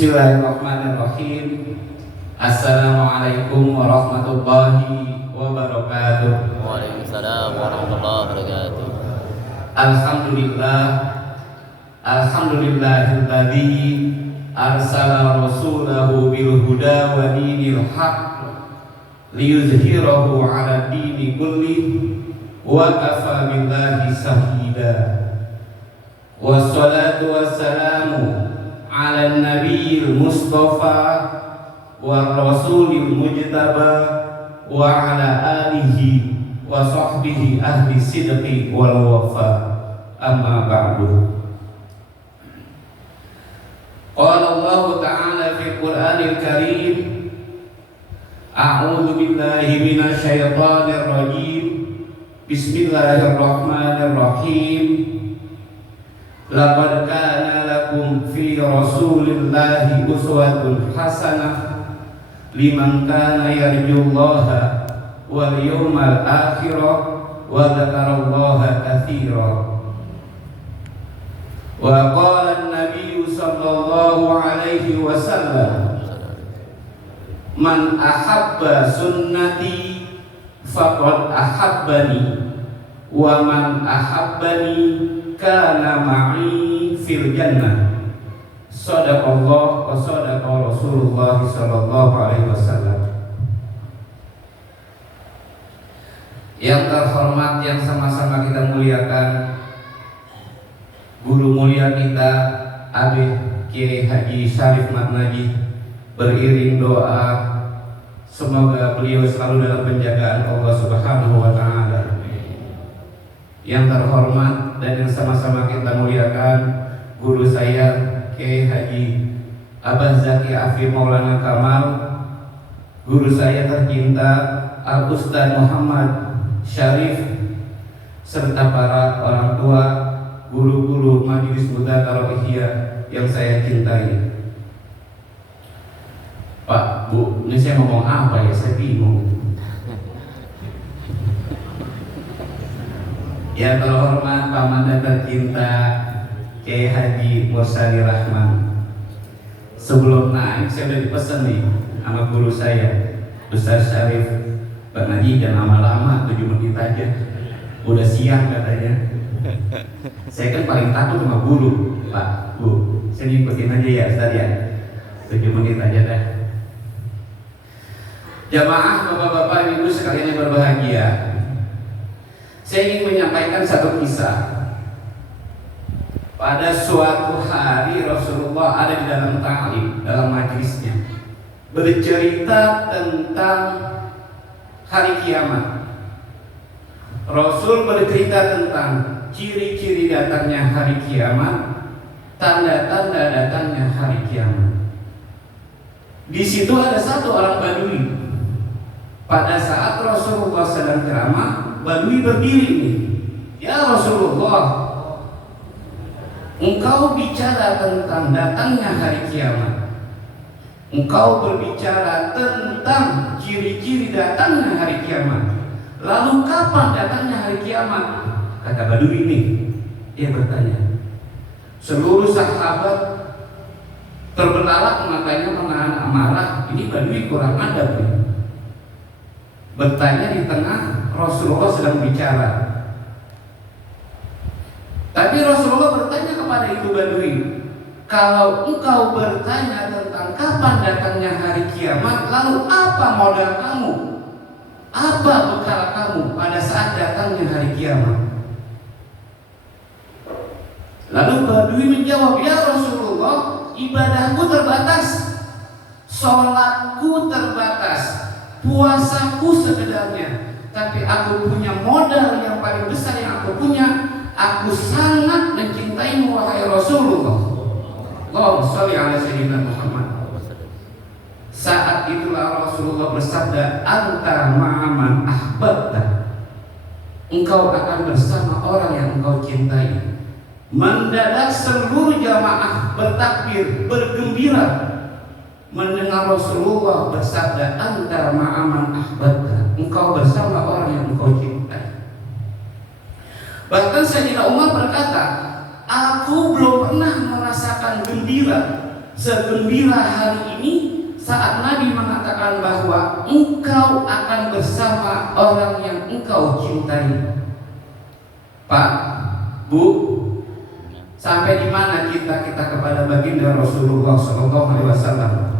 Bismillahirrahmanirrahim. Assalamualaikum warahmatullahi wabarakatuh. Waalaikumsalam warahmatullahi wabarakatuh. Alhamdulillah, alhamdulillahilladzi arsala rasulahu bil huda wa dinil haqq liyuzhirahu 'ala dini kulli wa kafa billahi shahida. Wassalatu wassalamu 'ala nabiyil mustafa wa rasulil mujtaba wa 'ala alihi wa sahbihi ahli sidqi wal wafa. Amma ba'du. Qala Allah ta'ala fi Qur'anil Karim, a'udzu billahi minasy syaithanir rajim. Bismillahirrahmanirrahim. Laqad kana lakum fi rasulillahi uswatun hasanah liman kana yarjullaha wal yawmal akhir wa dzakarallaha katsiran. Wa qala an-nabiy sallallahu alaihi wasallam, man ahabba sunnati faqad ahabbani wa man ahabbani kana ma'i fil jannah. Shadaqallah wa shadaqa Rasulullah sallallahu alaihi wasallam. Yang terhormat, yang sama-sama kita muliakan, guru mulia kita Habib Kiai Haji Syarif Matnaji, beriring doa semoga beliau selalu dalam penjagaan Allah Subhanahu wa taala. Yang terhormat dan yang sama-sama kita muliakan, guru saya Kiai Haji Abah Zaki Afif Maulana Kamal, guru saya tercinta Al Ustaz Muhammad Syarif, serta para orang tua, guru-guru Majelis Mudzakarah Ihya yang saya cintai. Pak, Bu, ini saya ngomong apa ya? Saya bingung. Yang terhormat paman dan tercinta Kiai Haji Mursali Rahman. Sebelum naik saya udah dipesan nih sama guru saya Ustaz Syarif, Pak Naji jangan lama-lama, 7 menit aja. Udah siang katanya. Saya kan paling takut sama guru, Pak, Bu. Saya ngikutin aja ya Ustaz ya. 7 menit aja dah. Jamaah bapak-bapak ibu sekalian yang berbahagia, saya ingin menyampaikan satu kisah. Pada suatu hari Rasulullah ada di dalam ta'lim, dalam majlisnya, bercerita tentang hari kiamat. Rasul bercerita tentang ciri-ciri datangnya hari kiamat, tanda-tanda datangnya hari kiamat. Di situ ada satu orang Badui. Pada saat Rasulullah sedang ceramah, Badui berdiri nih. Ya Rasulullah, engkau bicara tentang datangnya hari kiamat. Engkau berbicara tentang ciri-ciri datangnya hari kiamat. Lalu kapan datangnya hari kiamat? Kata Badui ini. Dia bertanya. Seluruh sahabat terbelalak matanya menahan amarah. Ini Badui kurang adab nih. Bertanya di tengah Rasulullah sedang bicara. Tapi Rasulullah bertanya kepada itu Badui, kalau engkau bertanya tentang kapan datangnya hari kiamat, lalu apa modal kamu? Apa bekal kamu pada saat datangnya hari kiamat? Lalu Badui menjawab, ya Rasulullah, ibadahku terbatas, sholatku terbatas, puasaku sekedarnya, tapi aku punya modal yang paling besar yang aku punya. Aku sangat mencintaimu wahai Rasulullah. Allahumma sholli ala sayyidina Muhammad. Saat itulah Rasulullah bersabda, anta ma'aman ahbabta. Engkau akan bersama orang yang engkau cintai. Mendadak seluruh jamaah bertakbir, bergembira mendengar Rasulullah bersabda, anta ma'aman ahbabta. Engkau bersama orang yang engkau cintai. Bahkan Sayyidina Umar berkata, aku belum pernah merasakan gembira segembira hari ini saat Nabi mengatakan bahwa engkau akan bersama orang yang engkau cintai. Pak, Bu, sampai di mana kita kepada baginda Rasulullah SAW?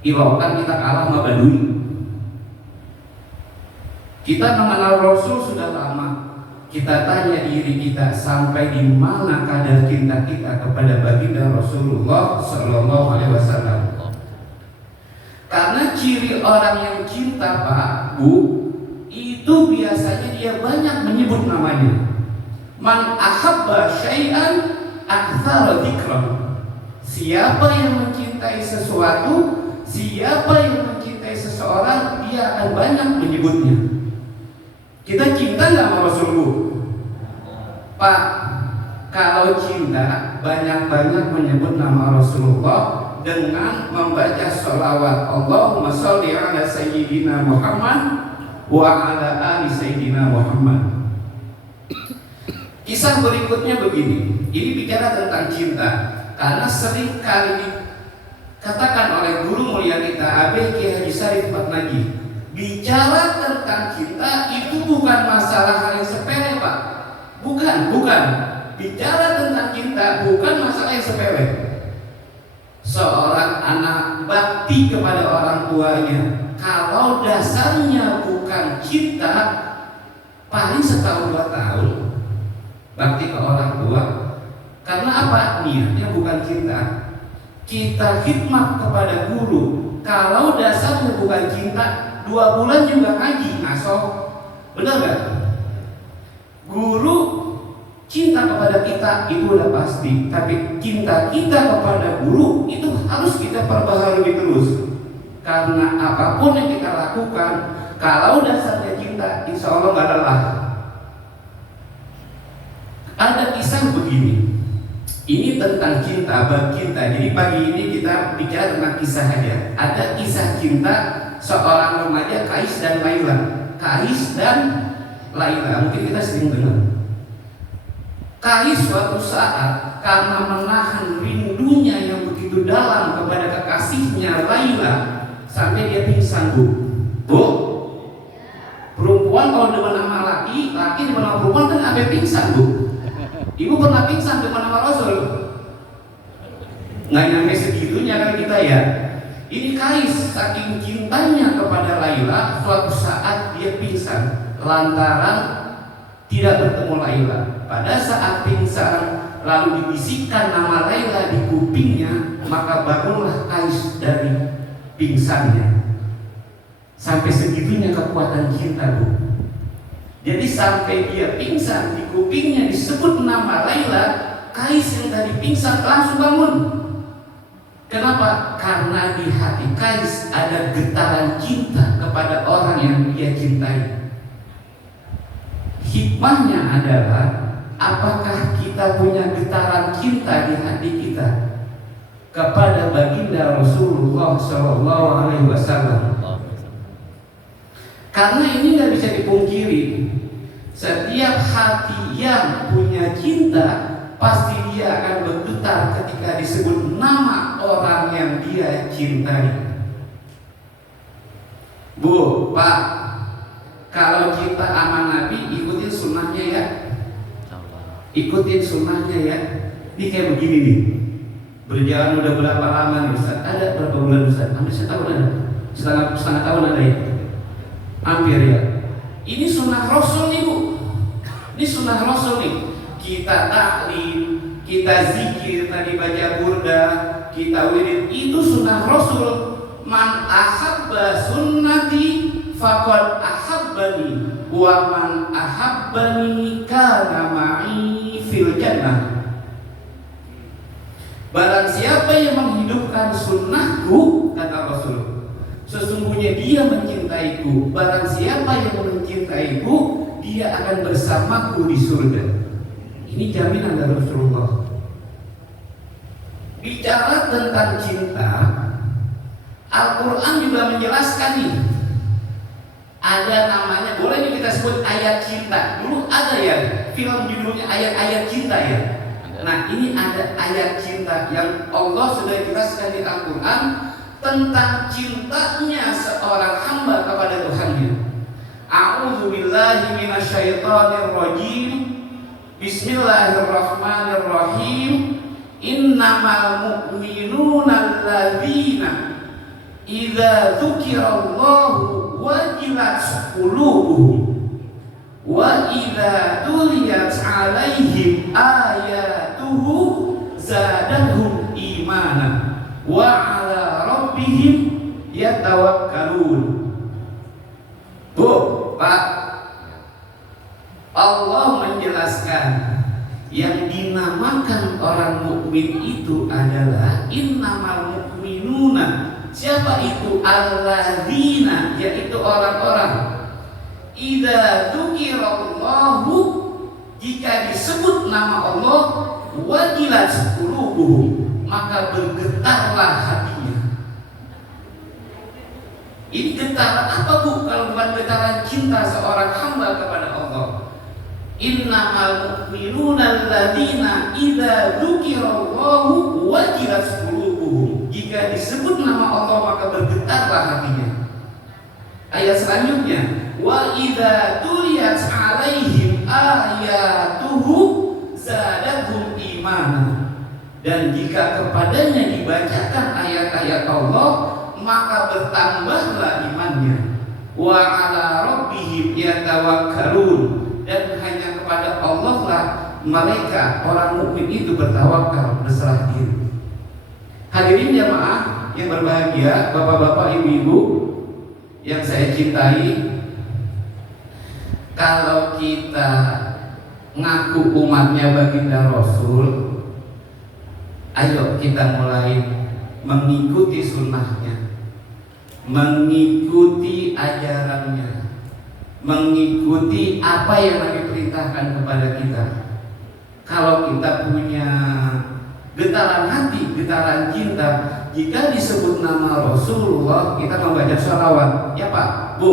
Ibaratkan kita kalah sama Badui. Kita mengenal Rasul sudah lama. Kita tanya diri kita, sampai di mana kadar cinta kita kepada baginda Rasulullah SAW? Karena ciri orang yang cinta, Pak, Bu, itu biasanya dia banyak menyebut namanya. Man ahabba syai'an aktsara dzikran. Siapa yang mencintai sesuatu, siapa yang mencintai seseorang, dia akan banyak menyebutnya. Kita cinta nggak sama Rasul, Bu? Pak, kalau cinta banyak-banyak menyebut nama Rasulullah dengan membaca sholawat. Allahumma sholli ala sayyidina Muhammad wa ala ali sayyidina Muhammad. Kisah berikutnya begini. Ini bicara tentang cinta, karena sering kali dikatakan oleh guru mulia kita A.B. Kiai Haji Sarif Matnaji, bicara tentang cinta itu bukan masalah hal yang sepele, Pak. Bukan. Bicara tentang cinta bukan masalah yang sepele. Seorang anak bakti kepada orang tuanya, kalau dasarnya bukan cinta, paling setahun 2 tahun bakti ke orang tua. Karena apa? Niatnya bukan cinta. Kita khidmat kepada guru, kalau dasarnya bukan cinta, 2 bulan juga ngaji ngaso. Benar gak? Guru cinta kepada kita itu udah pasti, tapi cinta kita kepada guru itu harus kita perbaharui terus. Karena apapun yang kita lakukan, kalau dasarnya cinta, insya Allah gak lelah. Ada kisah begini. Ini tentang cinta, bab cinta. Jadi pagi ini kita bicara tentang kisah saja. Ada kisah cinta seorang remaja, Kais dan Laila. Kais dan Laila, mungkin kita sering dengar. Kais suatu saat karena menahan rindunya yang begitu dalam kepada kekasihnya Laila, sampai dia pingsan, Bu. Bu, perempuan kalau demen sama laki demen sama perempuan kan sampai pingsan, Bu. Ibu pernah pingsan demen sama Rasul? Nggak nyampe segitunya kan kita ya. Ini Kais saking cintanya kepada Laila, suatu saat dia pingsan lantaran tidak bertemu Laila. Pada saat pingsan lalu dibisikkan nama Laila di kupingnya, maka bangunlah Kais dari pingsannya. Sampai segitunya kekuatan cinta, Bu. Jadi sampai dia pingsan, di kupingnya disebut nama Laila, Kais yang tadi pingsan langsung bangun. Kenapa? Karena di hati Kais ada getaran cinta kepada orang yang dia cintai. Hikmahnya adalah, apakah kita punya getaran cinta di hati kita kepada baginda Rasulullah SAW? Karena ini nggak bisa dipungkiri, setiap hati yang punya cinta pasti dia akan bergetar ketika disebut nama orang yang dia cintai. Bu, Pak, kalau cinta sama Nabi, ikutin sunnahnya ya. Ikutin sunnahnya ya. Ini kayak begini nih. Berjalan udah berapa lama nih Ustaz? Ada berapa bulan Ustaz? Hampir setahun ada. Setengah tahun ada ya. Hampir ya. Ini sunnah Rasul nih, Bu. Ini sunnah Rasul nih. Kita taklim, kita zikir, tadi baca burda, kita wirid, itu sunnah Rasul. Man ahabba sunnati faqad ahabbani wa man ahabbani kana ma'i fil jannah. Barang siapa yang menghidupkan sunnahku, kata Rasul, sesungguhnya dia mencintaiku. Barang siapa yang mencintaiku, dia akan bersamaku di surga. Ini jaminan dari Rasulullah. Bicara tentang cinta, Al-Quran juga menjelaskan nih. Ada namanya, boleh nih kita sebut ayat cinta. Dulu ada ya film judulnya ayat-ayat cinta ya. Nah, ini ada ayat cinta yang Allah sudah jelaskan di Al-Quran tentang cintanya seorang hamba kepada Tuhannya. A'udzu billahi minasyaitonir rajim. Bismillahirrahmanirrahim. Innamal mu'minuna alladzina idza dzukirallahu wajilat qulubuhum wa idza tuliyat 'alaihim ayatuhu zadatuhum imanan wa 'ala rabbihim yatawakkalun. Bu, Pak, Allah menjelaskan yang dinamakan orang mukmin itu adalah innamal mu'minuna. Siapa itu? Alladzina, yaitu orang-orang idza dzukirallahu, jika disebut nama Allah, wajilat qulubuhum, maka bergetarlah hatinya. Ini getaran apa, Bu? Kalau bukan getaran cinta seorang hamba kepada Allah. Innamal mu'minuna alladzina idza dzukirallahu wajilat qulubuhum, jika disebut nama Allah maka bergetarlah hatinya. Ayat selanjutnya, wa idza tuliyat 'alaihim ayatuhu zadatuhum imanan, dan jika kepadanya dibacakan ayat-ayat Allah maka bertambahlah imannya. Wa 'ala rabbihim yatawakkalun, dan hanya kepada Allah lah mereka orang mukmin itu bertawakal, berserah diri. Hadirin jamaah yang berbahagia, bapak-bapak, ibu-ibu yang saya cintai, kalau kita ngaku umatnya baginda Rasul, ayo kita mulai mengikuti sunnahnya, mengikuti ajarannya, mengikuti apa yang Nabi perintahkan kepada kita. Kalau kita punya getaran hati, getaran cinta, jika disebut nama Rasulullah kita membaca sholawat, ya Pak, Bu,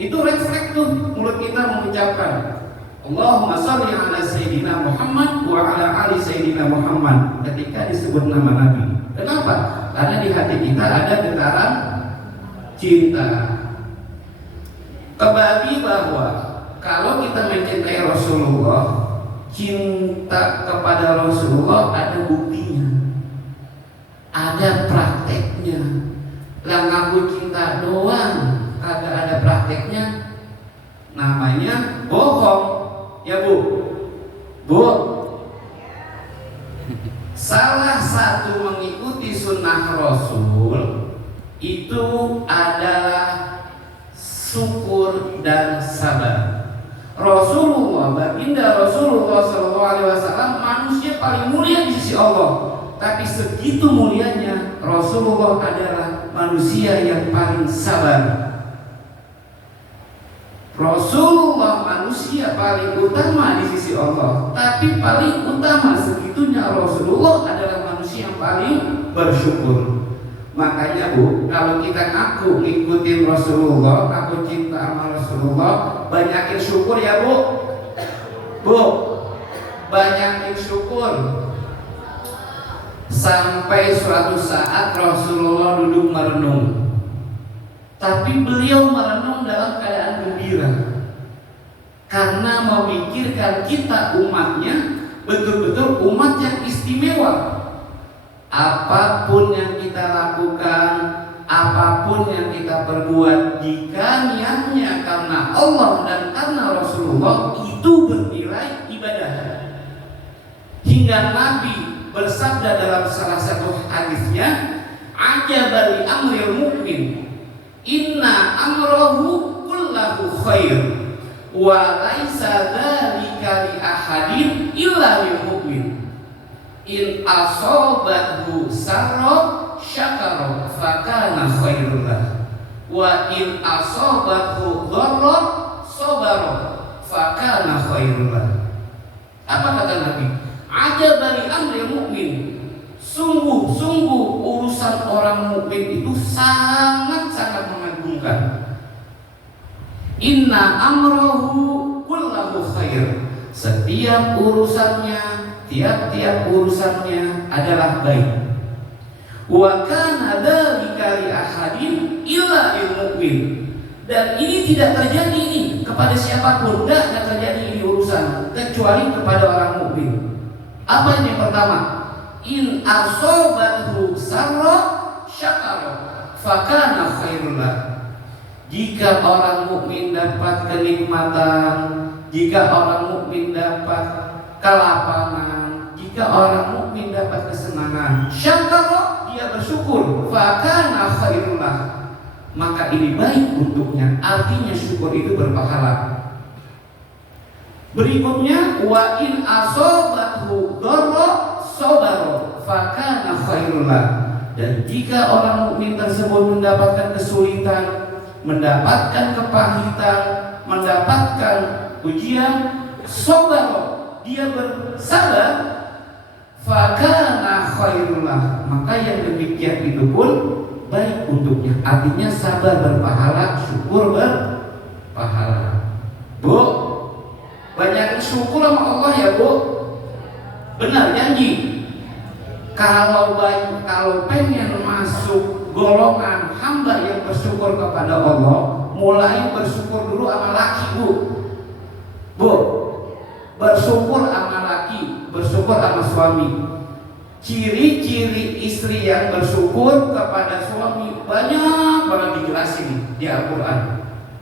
itu refleks tuh mulut kita mengucapkan Allahumma sholli ala Sayyidina Muhammad wa ala ali Sayyidina Muhammad ketika disebut nama Nabi. Kenapa? Karena di hati kita ada getaran cinta. Kembali bahwa kalau kita mencintai Rasulullah, cinta kepada Rasulullah ada buktinya, ada prakteknya. Lah ngaku cinta doang kagak ada prakteknya, namanya bohong, ya Bu. Bu, salah satu mengikuti sunnah Rasul itu adalah syukur dan sabar. Rasulullah, baginda Rasulullah SAW manusia paling mulia di sisi Allah, tapi segitu mulianya Rasulullah adalah manusia yang paling sabar. Rasulullah manusia paling utama di sisi Allah, tapi paling utama segitunya Rasulullah adalah manusia yang paling bersyukur. Makanya Bu, kalau kita ngaku ngikutin Rasulullah, aku cinta sama Rasulullah, banyakin syukur ya Bu. Bu, banyakin syukur. Sampai suatu saat Rasulullah duduk merenung, tapi beliau merenung dalam keadaan gembira, karena memikirkan kita umatnya betul-betul umat yang istimewa. Apapun yang kita lakukan, apapun yang kita perbuat, jika niatnya karena Allah dan karena Rasulullah, itu bernilai ibadah. Hingga Nabi bersabda dalam salah satu hadisnya, ajabali amril mukmin, inna amrahu kullahu khair, wa laisa dzalika li ahadin illa lil mukmin. In asobathu sarra syakara fakana khairul lah, wa in asobathu dharra sabara fakana khairul lah. Apa kata Nabi? Ajabali amril mukmin, sungguh-sungguh urusan orang mukmin itu sangat-sangat mengagumkan. Inna amrahu kullahu khair, setiap urusannya tiap-tiap urusannya adalah baik. Wa kana dzalika li ahadin illa lil mu'min. Dan ini tidak terjadi ini kepada siapapun, tidak terjadi ini urusan kecuali kepada orang mukmin. Apa yang pertama? In asobathu sarra syakara fakana khairul lah. Jika orang mukmin dapat kenikmatan, jika orang mukmin dapat kelapangan, jika orang mukmin dapat kesenangan, syakara, dia bersyukur, fakana khairul lah, maka ini baik untuknya. Artinya syukur itu berpahala. Berikutnya, wa in asobathu dharra sabara fakana khairul lah. Dan jika orang mukmin tersebut mendapatkan kesulitan, mendapatkan kepahitan, mendapatkan ujian, sabara, dia bersabar, fakana khairul lah, maka yang demikian itu pun baik untuknya. Artinya sabar berpahala, syukur berpahala. Bu, banyak syukur sama Allah ya Bu. Benar janji. Kalau pengen masuk golongan hamba yang bersyukur kepada Allah, mulai bersyukur dulu sama laki Bu. Bu, bersyukur sama laki, bersyukur sama suami. Ciri-ciri istri yang bersyukur kepada suami banyak banget dijelasin di Al-Quran,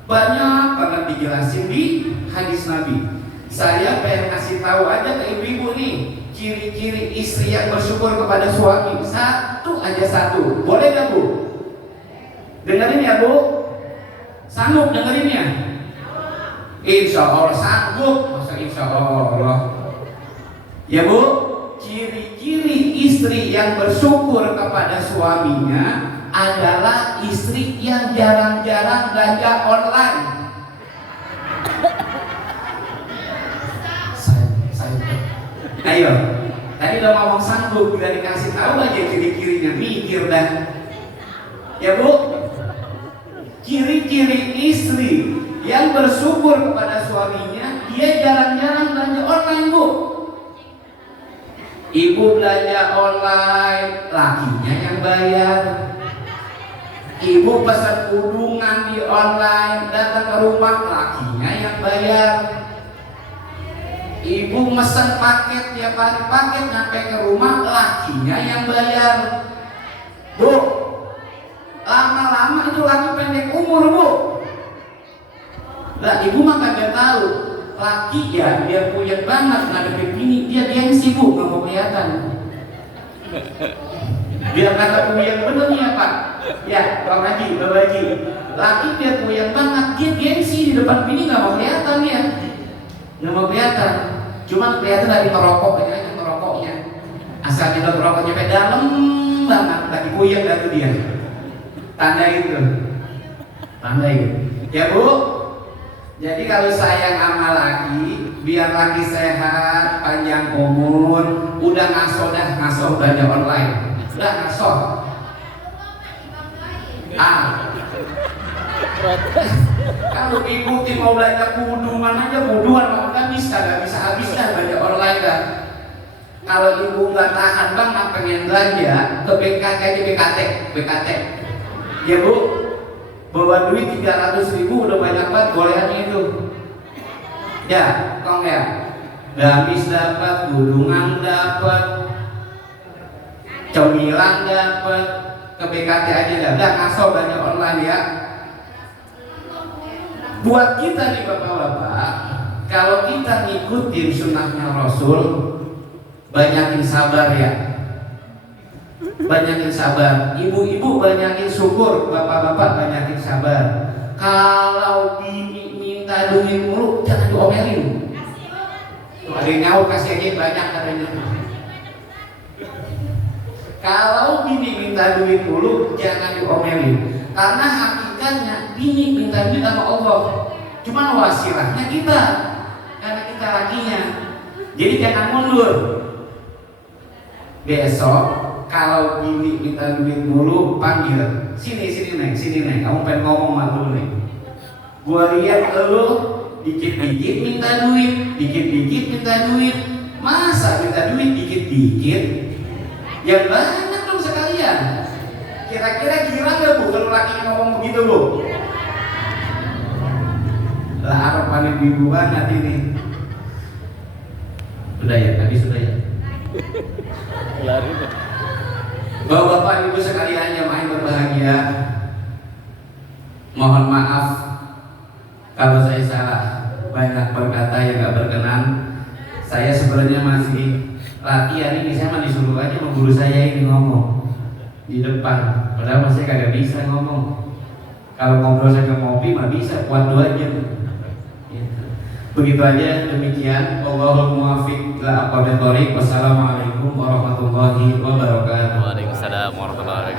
banyak banget dijelasin di hadis Nabi. Saya pengen kasih tahu aja ke ibu-ibu nih, ciri-ciri istri yang bersyukur kepada suami. Satu aja, satu. Boleh gak Bu? Dengerin ya Bu. Sanggup dengerinnya? Insya Allah sanggup. Masa insya Allah? Ya Bu, ciri-ciri istri yang bersyukur kepada suaminya adalah istri yang jarang-jarang belanja online. Ayo, tadi udah ngomong sanggup, bila dikasih tahu aja ciri-cirinya, mikir dah. Ya Bu, ciri-ciri istri yang bersyukur kepada suaminya, dia jarang-jarang belanja online Bu. Ibu belanja online, lakinya yang bayar. Ibu pesan udungan di online, datang ke rumah, lakinya yang bayar. Ibu mesen paket tiap hari, paket nyampe ke rumah, lakinya yang bayar. Bu, lama-lama itu laki pendek umur Bu. Lah ibu mah kagak tahu, laki ya dia puyeng banget ngadepin bini, dia gengsi Bu, nggak mau kelihatan. Biar kata puyeng bener nih ya Pak. Ya, Bang Haji, laki dia puyeng banget, dia gengsi di depan bini, nggak mau kelihatan ya. Nggak mau kelihatan, cuma kelihatan dari merokok aja merokoknya. Asal dia merokoknya sampai dalam banget, lagi puyeng dari dia. Tanda itu. Ya Bu. Jadi kalau sayang sama laki, biar laki sehat, panjang umur, udah ngasoh belanja online, udah ngasoh. Kalau ibu mau belanja kuduan aja, nggak bisa habis dah belanja online dah. Kalau ibu nggak tahan banget pengen belanja ke BKT, ya Bu, bawa duit 300.000 udah banyak banget golehannya itu. Ya, kong ya, gamis dapat, gulungan dapat, cemilan dapat, ke BKT aja dah ngasoh belanja online ya. Buat kita nih bapak-bapak, kalau kita ngikutin sunnahnya Rasul, banyakin sabar ya, banyakin sabar. Ibu-ibu banyakin syukur, bapak-bapak banyakin sabar. Kalau bini minta duit mulu, jangan diomelin. Tuh ada yang nyawa kasih aja banyak katanya. Kalau bini minta duit mulu, jangan diomelin. Karena hakikatnya bini minta duit sama Allah, cuman wasilahnya kita, karena kita lakinya. Jadi jangan mundur. Besok kalau bini minta duit mulu, panggil, sini neng, kamu pengen ngomong sama lu nih. Gua lihat lu dikit-dikit minta duit, Masa minta duit dikit-dikit? Yang banyak dong sekalian. Kira-kira kira nggak bu kalau laki ngomong begitu bu? Lah harapan ibu banget ini. Udah ya, habis sudah ya. Lari. Bapak-bapak ibu sekalian yang main berbahagia, mohon maaf kalau saya salah banyak berkata yang gak berkenan. Saya sebenarnya masih latihan ini, saya mah disuruh aja sama guru saya ini ngomong di depan, padahal masih kagak bisa ngomong. Kalau ngobrol saya ke ngopi mah bisa, kuat 2 jam. Gitu. Begitu aja, demikian. Wallahul muwaffiq ila aqwamit thoriq. Wassalamualaikum warahmatullahi wabarakatuh. Waalaikumsalam warahmatullahi wabarakatuh.